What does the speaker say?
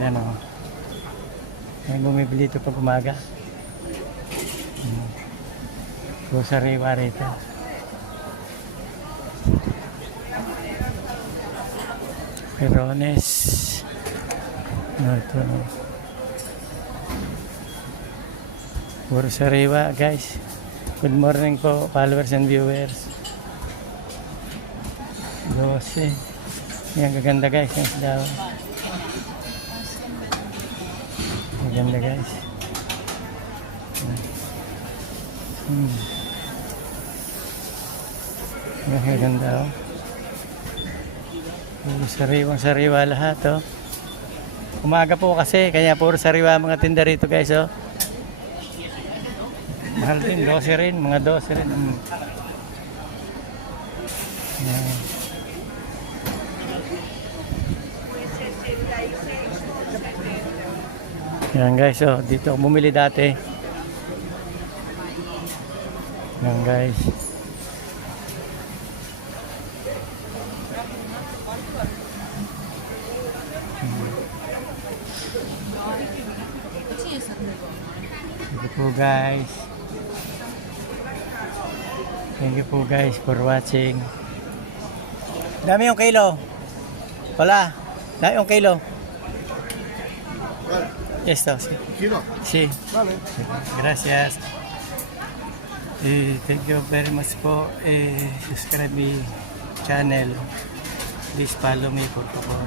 Yan o. May bumibili ito pag umaga. Sariwa rito. Perones. No, ito no. Puro sariwa guys. Good morning po followers and viewers. 12. Yan gaganda guys. Yan daw. Gaganda guys. Yan gaganda oh. Puro sariwa lahat oh. Umaga po kasi kaya puro sariwa mga tinda rito guys oh. Mahal din, 12 rin, mga 12 rin. Yan. Yan guys, oh, dito ako bumili dati. Yan guys. Ito po guys. Thank you po guys for watching. Dami yung kilo. Wala. Dami yung kilo. Yes, to. Kilo. Sí. Vale. Gracias. Thank you very much po. Subscribe my channel. Please follow me por favor.